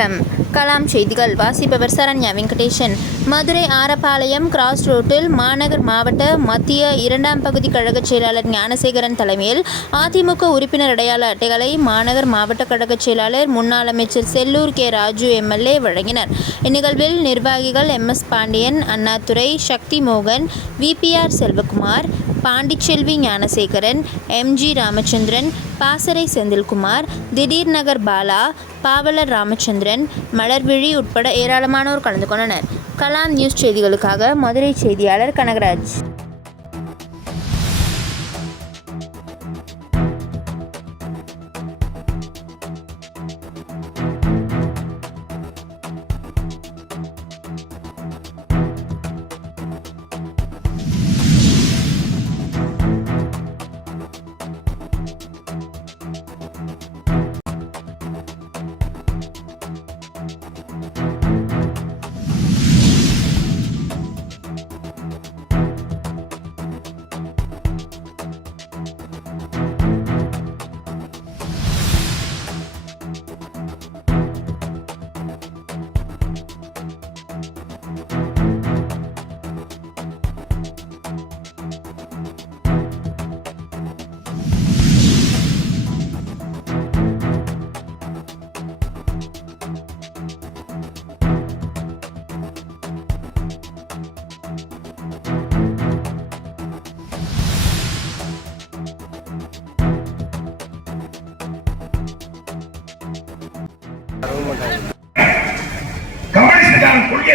வணக்கம். கலாம் செய்திகள் வாசிப்பவர் சரண்யா வெங்கடேஷன் மதுரை ஆரப்பாளையம் கிராஸ் ரோட்டில் மாநகர் மாவட்ட மத்திய இரண்டாம் பகுதி கழகச் செயலாளர் ஞானசேகரன் தலைமையில் அதிமுக உறுப்பினர் அடையாள அட்டைகளை மாநகர் மாவட்ட கழகச் செயலாளர் முன்னாள் அமைச்சர் செல்லூர் கே. ராஜு எம்எல்ஏ வழங்கினர். இந்நிகழ்வில் நிர்வாகிகள் எம். எஸ். பாண்டியன் அண்ணாதுரை சக்தி மோகன் விபிஆர் செல்வகுமார் பாண்டிச்செல்வி ஞானசேகரன் எம்ஜி ராமச்சந்திரன் பாசறை செந்தில்குமார் திடீர் நகர் பாலா பாவலர் ராமச்சந்திரன் மலர்விழி உட்பட ஏராளமானோர் கலந்து கொண்டனர். கலாம் நியூஸ் செய்திகளுக்காக மதுரை செய்தியாளர் கனகராஜ்.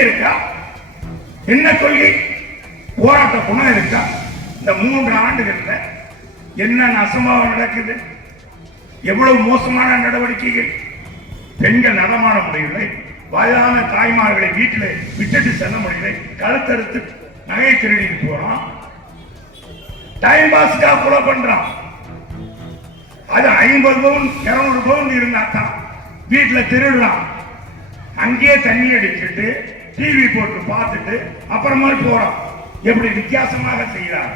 இருக்கா? என்ன கொள்கை போராட்ட குணம் இருக்கா? இந்த மூன்று ஆண்டுகள்ல என்ன அசம்பாவம் நடக்குது? எவ்வளவு மோசமான நடவடிக்கைகள்? பெண்கள் நடமாட முடியவில்லை. வயதான தாய்மார்களை வீட்டில் விட்டுட்டு செல்ல முடியலை கழுத்தறுத்து நகை திருடிட்டு போறான். டைம் பாஸ்க்காக கொலை பண்றான். அது ஐம்பது பவுன் இருநூறு பவுன் இருந்தா தான் வீட்டுல திருடுறான். அங்கேயே தண்ணி அடிச்சுட்டு டிவி போட்டு பார்த்துட்டு அப்புறமா போறான். எப்படி வித்தியாசமாக செய்கிறார்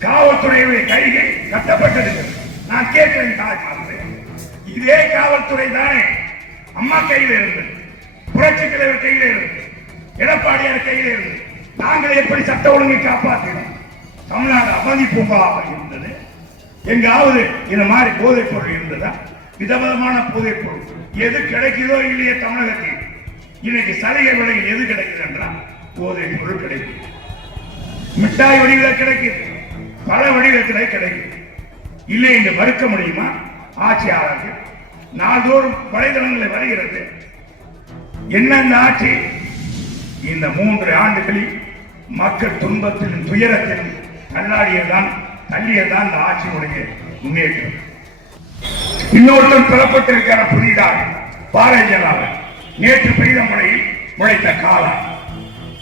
காவல்துறையுடைய கைகள் கட்டப்பட்டது. நான் கேட்கிறேன் தாய்மார்களே. இதே காவல்துறை தானே. அம்மா கையில இருந்தது புரட்சி தலைவர் கையில இருந்தது எடப்பாடியார் கையில இருந்தது நாங்கள் எப்படி சட்ட ஒழுங்கை காப்பாற்றினோம்? தமிழ்நாடு அவதி பூங்காவாக இருந்தது. எங்காவது இந்த மாதிரி போதைப் பொருள் இருந்ததா? விதவிதமான போதைப் பொருள். எது கிடைக்குதோ இல்லையே தமிழகத்தில். இன்னைக்கு சலுகை விலையில் எது கிடைக்குது என்றால் போதை பொருள் கிடைக்குது மிட்டாய் வடிவில் கிடைக்குது பல வடிவத்திலே கிடைக்குது இல்லை என்று மறுக்க முடியுமா? ஆட்சியாளர்கள் நாள்தோறும் வலைதளங்களில் வருகிறது. என்ன இந்த ஆட்சி? இந்த மூன்று ஆண்டுகளில் மக்கள் துன்பத்திலும் துயரத்திலும் தள்ளாடியதான் தள்ளியதான் இந்த ஆட்சியுடைய முன்னேற்றம். இன்னொருத்தர் பெறப்பட்டிருக்கிற புதிதாக பாரதிய ஜனதா. நேற்று பெய்த முறையில் முளைத்த காலம்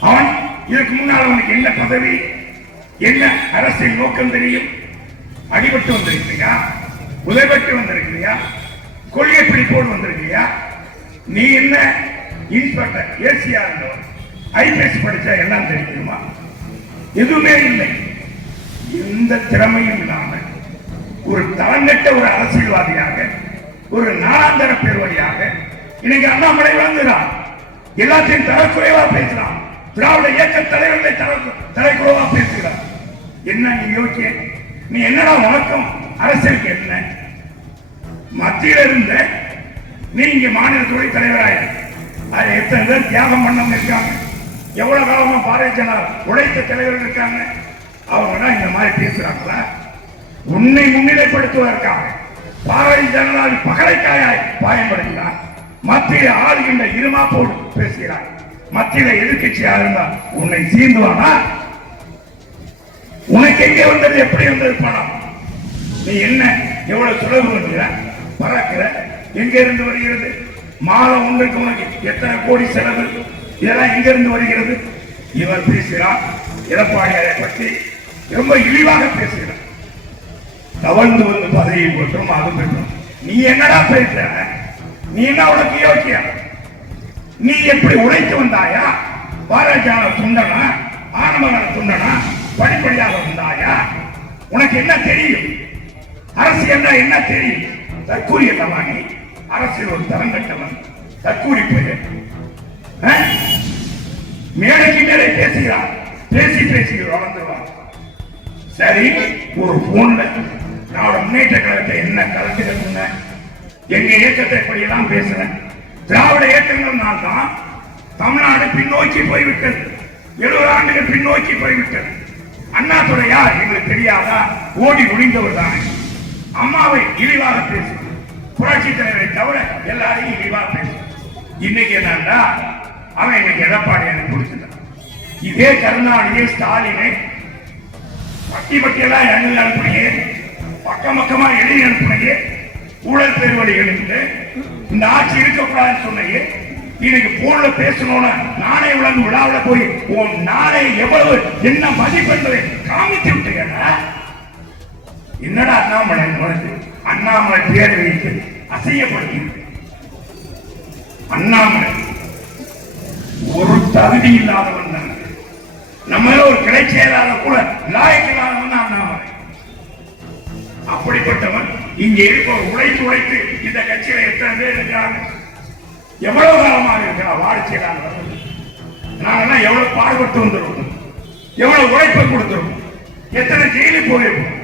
அவன் இதுக்கு முன்னால் அவனுக்கு என்ன பதவி என்ன அரசியல் நோக்கம் தெரியும்? அடிபட்டு வந்திருக்கிறியா? உதவிட்டு வந்திருக்கிறியா? கொள்கை பிடிப்போடு வந்திருக்கிறியா? நீ என்ன இன்ஸ்பெக்டர் ஏசியா இருந்தவன் ஐபிஎஸ் படிச்சா என்ன தெரியுமா எதுவுமே இல்லை. எந்த திறமையும் இல்லாமல் ஒரு தளங்கட்ட ஒரு அரசியல்வாதியாக ஒரு நாளாந்தர பேர்வழியாக இன்னைக்கு அண்ணாமலை வந்துறான் எல்லாத்தையும் தரக்குறைவா பேசுறான் திராவிட இயக்க தலைவர்களை தர- தரக்குறைவா பேசுகிறார். என்ன நீ யோசிக்க? நீ என்னடா வணக்கம் அரசியலுக்கு என்ன? மத்தியில் இருந்த நீ இங்க மாநில துறை தலைவராய அது எத்தனை பேர் தியாகம் பண்ணவங்க இருக்காங்க? எவ்வளவு காலமா பாரதிய ஜனதா உழைத்த தலைவர்கள் இருக்காங்க? அவங்க இந்த மாதிரி பேசுறாங்களா? உன்னை முன்னிலைப்படுத்துவதற்காக பாரதிய ஜனதாவின் பகலைக்காயாய் பயன்படுத்தினார் மத்திய ஆளுகின்ற இருமாப்போடு பேசுகிறார் மத்தியில எதிர்க்கட்சியா இருந்தா உன்னை சீந்துவானா உனக்கு எங்கே வந்தது எப்படி வந்தது பணம்? நீ என்ன எவ்வளவு சுலபம் இருக்கிற பறக்கிற? எங்க இருந்து வருகிறது? மாதம் ஒன்றுக்கு உனக்கு எத்தனை கோடி செலவு? இதெல்லாம் எங்க இருந்து வருகிறது? இவர் பேசுகிறார் எடப்பாடியாரை பற்றி ரொம்ப இழிவாக பேசுகிறார். தவழ்ந்து வந்து பதவியை போட்டோம் அது பெற்றோம் நீ என்னடா பேசுற? நீ என்ன உனக்கு யோக்கியம் நீ எப்படி உழைத்து வந்தாயா? பாரதியார துண்டனா? ஆரம்பகால துண்டனா? படிப்படியாக வந்தாயா? உனக்கு என்ன தெரியும்? அரசியல் என்ன தெரியும்? தற்கூறிய நீ? அரசியல் ஒரு தரம் கட்டவன். தற்கூரிப்பு ஆ? மேடைக்கு மேலே பேசுகிறார் பேசி பேசி வளர்ந்துருவார் சரி ஒரு போன்ல நான் முன்னேற்ற கழகத்தை என்ன கலந்துகள் எங்க இயக்கத்தை இப்படி எல்லாம் பேசுறேன். திராவிட இயக்கங்கள்னால் தான் தமிழ்நாடு பின்னோக்கி போய்விட்டது. எழுபது ஆண்டுகள் பின்னோக்கி போய்விட்டது. அண்ணாதுரை எங்களுக்கு தெரியாதா? ஓடி ஒளிந்தவர் தானே அம்மாவை இழிவாக பேசுவது புரட்சி தலைவரை தவிர எல்லாரையும் இழிவாக பேசுவது இன்னைக்கு என்னன்னா அவன் இன்னைக்கு எடப்பாடி எனக்கு கொடுத்துட்டான். இதே கருணாநிதி ஸ்டாலினை பட்டி பட்டியெல்லாம் எழுதி அனுப்புனீங்க. பக்கம் பக்கமா எழுதி அனுப்புனீங்க. ஊழல் பெருவழிகள் இருந்து இந்த ஆட்சி இருக்கக்கூடாதுன்னு சொன்னீங்க இன்னைக்கு போன்ல பேசணும்னு நானே உலகம் விழாவில் போய் உன் நாளை எவ்வளவு என்ன மதிப்பு என்பதை காமித்து விட்டீங்கன்னா என்னடா அண்ணாமலை உனக்கு அண்ணாமலை பேர் வைத்து அசையப்படுகிறது அண்ணாமலை ஒரு தகுதி இல்லாதவன் தான். நம்ம ஒரு கிளை செயலாளர் கூட லாயக்கில்லாதவன் அண்ணாமலை. அப்படிப்பட்டவன் இங்கே இருப்ப உழைத்து உழைத்து இந்த கட்சியில எத்தனை பேர் இருக்கிறாங்க? எவ்வளவு காலமாக இருக்கிறா வார்டு செயலாளர் நாங்கெல்லாம் எவ்வளவு பாடுபட்டு வந்திருக்கோம்? எவ்வளவு உழைப்பை கொடுத்திருக்கோம்? எத்தனை ஜெயிலுக்கு போயிருக்கோம்?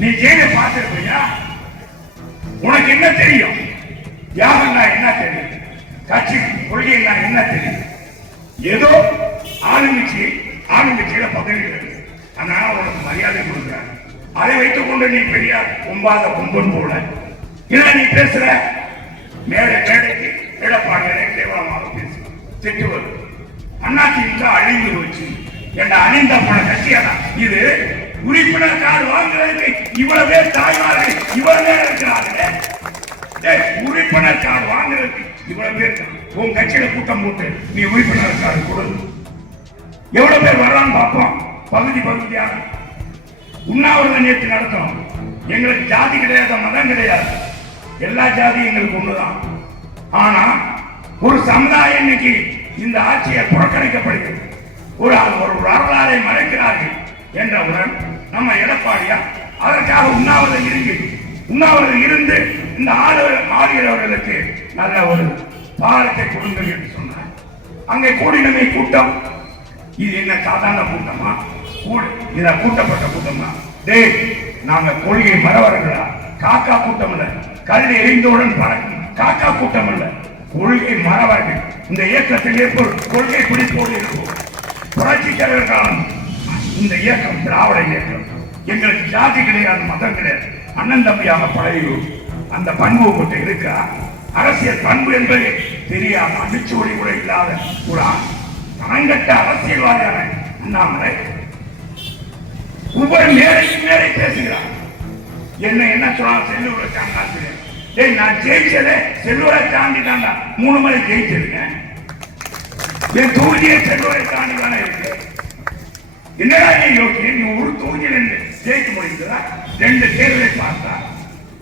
நீ ஜெயிலை பார்த்திருப்பியா உனக்கு என்ன தெரியும்? யாருன்னா என்ன தெரியும்? கட்சி கொள்கைன்னா என்ன தெரியும்? ஏதோ ஆளுங்கட்சி ஆளுங்கட்சியில பதவிகள் அதனால உனக்கு மரியாதை கொடுக்குறாங்க அதை வைத்துக் கொண்டு நீ பெரிய கும்பாத கும்பன் போல. இல்ல நீ பேசுற? மேடை மேடைக்கு எடப்பாடியை கேவலமாக பேசு திட்டுவது அண்ணாதிமுக அழிந்து போச்சு. என்ன அணிந்த போன கட்சியதான் இது? உறுப்பினர் கார்டு வாங்குறதுக்கு இவ்வளவு பேர் தாய்மார்கள் இவ்வளவு பேர் இருக்கிறார்களே. உறுப்பினர் கார்டு வாங்குறதுக்கு இவ்வளவு பேர் உன் கட்சியில கூட்டம் போட்டு நீ உறுப்பினர் கார்டு கொடு. எவ்வளவு பேர் வர்றான்னு பார்ப்போம். பகுதி பகுதியாக உண்ணாவிரதம் நேற்று நடத்தும் எங்களுக்கு ஜாதி கிடையாது மதம் கிடையாது. எல்லா ஜாதியும் எங்களுக்கு ஒண்ணுதான். ஆனா ஒரு சமுதாயம் இன்னைக்கு இந்த ஆட்சியை புறக்கணிக்கப்படுகிறது. ஒரு ஒரு வரலாறை மறைக்கிறார்கள் என்றவுடன் நம்ம எடப்பாடியா அதற்காக உண்ணாவிரதம் இருந்து உண்ணாவிரதம் இருந்து இந்த ஆளு ஆளுகிறவர்களுக்கு நல்ல ஒரு பாரத்தை கொடுங்கள் என்று சொன்னார். அங்கே கூடினமை கூட்டம் இது என்ன சாதாரண கூட்டமா? இதை கூட்டப்பட்ட கூட்டமா டேய் நாங்க கொள்கை மரவர்களா காக்கா கூட்டம் இல்ல கல் எரிந்தவுடன் பறக்கும். காக்கா கூட்டம் இல்ல கொள்கை மரவர்கள் இந்த இயக்கத்தில் கொள்கை பிடிப்போடு இருக்கும். புரட்சி தலைவர் இந்த இயக்கம் திராவிட இயக்கம். எங்களுக்கு ஜாதி கிடையாது மதம் கிடையாது. அண்ணன் தம்பியாக பழகிறோம் அந்த பண்பு கொண்டு இருக்கா? அரசியல் பண்பு என்பது தெரியாம அடிச்சோடி கூட இல்லாத ஒரு தனங்கட்ட அரசியல்வாதியான அண்ணாமலை ஒவ்வொரு மேடையும் மேடை பேசுகிறான் என்ன என்ன சொன்னாலும் செல்லூரை தாண்டி டேய் நான் ஜெயிச்சதே செல்லூரை தாண்டி தாண்டா மூணு மணி ஜெயிச்சிருக்கேன். என் தொகுதியே செல்லூரை தாண்டி தானே இருக்கு. என்னடா நீ யோகி? நீ ஒரு தொகுதியில் இருந்து ஜெயிக்க முடிந்ததா ரெண்டு தேர்தலை பார்த்தா?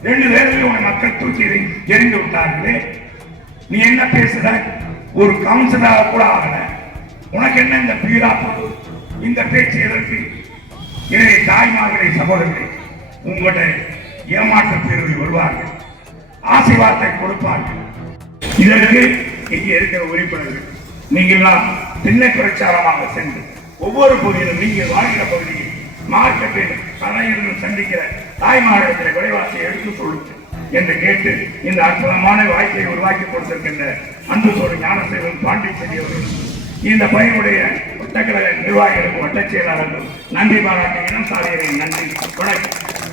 ரெண்டு தேர்தலில் உன்னை மக்கள் தூக்கி எறி- விட்டார்களே. நீ என்ன பேசுற? ஒரு கவுன்சிலராக கூட ஆகல. உனக்கு என்ன இந்த பீராப்பு இந்த பேச்சு எதற்கு? எனவே தாய்மார்களை சகோதரர்களே உங்களுடைய ஏமாற்ற பேர்கள் வருவார்கள். ஆசீர்வாதத்தை கொடுப்பார்கள். இதற்கு இங்கே இருக்கிற உறுப்பினர்கள் நீங்கள்லாம் திண்ணை பிரச்சாரமாக சென்று ஒவ்வொரு பகுதியிலும் நீங்கள் வாழ்கிற பகுதியில் மார்க்கெட்டில் கலைஞர்கள் சந்திக்கிற தாய்மார்களிடத்தில் விலைவாசியை எடுத்துக் சொல்லுங்கள் என்று கேட்டு இந்த அற்புதமான வாய்ப்பை உருவாக்கி கொடுத்திருக்கின்ற அன்பு சோழ ஞானசேவன் பாண்டிச்சேரி அவர்கள் இந்த பையனுடைய வட்டக்கழக நிர்வாகிகளுக்கும் வட்டச் செயலாளர்கள் நன்றி பாராட்டி இனம் நன்றி. வணக்கம்.